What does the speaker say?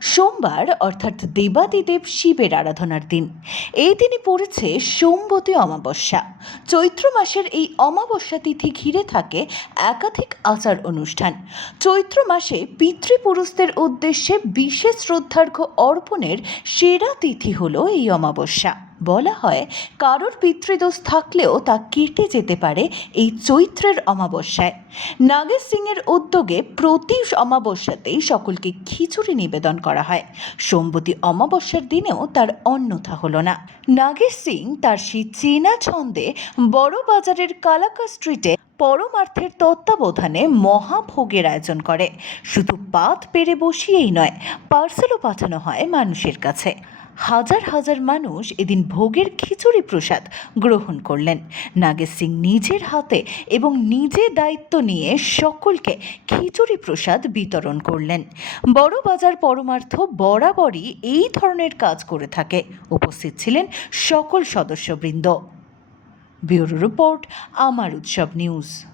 সোমবার, অর্থাৎ দেবাদিদেব শিবের আরাধনার দিন। এই দিনই পড়েছে সোমবতী অমাবস্যা। চৈত্র মাসের এই অমাবস্যা তিথি ঘিরে থাকে একাধিক আচার অনুষ্ঠান। চৈত্র মাসে পিতৃপুরুষদের উদ্দেশ্যে বিশেষ শ্রদ্ধার্ঘ্য অর্পণের সেরা তিথি হল এই অমাবস্যা। বলা হয়, কারোর পিতৃদোষ থাকলেও তা কেটে যেতে পারে এই চৈত্রের অমাবস্যায়। নাগেশ সিংয়ের উদ্যোগে প্রতি অমাবস্যাতেই সকলকে খিচুড়ি নিবেদন করা হয়। সোমবতী অমাবস্যার দিনেও তার অন্যথা হলো না। নাগেশ সিং তার সেই চেনা ছন্দে বড় বাজারের কালাকা স্ট্রিটে পরমার্থের তত্ত্বাবধানে মহাভোগের আয়োজন করে। শুধু পাত পেরে বসিয়েই নয়, পার্সেলও পাঠানো হয় মানুষের কাছে। হাজার হাজার মানুষ এদিন ভোগের খিচুড়ি প্রসাদ গ্রহণ করলেন। নাগেশ সিং নিজের হাতে এবং নিজে দায়িত্ব নিয়ে সকলকে খিচুড়ি প্রসাদ বিতরণ করলেন। বড় বাজার পরমার্থ বরাবরই এই ধরনের কাজ করে থাকে। উপস্থিত ছিলেন সকল সদস্যবৃন্দ। ব্যুরো রিপোর্ট, আমার উৎসব নিউজ।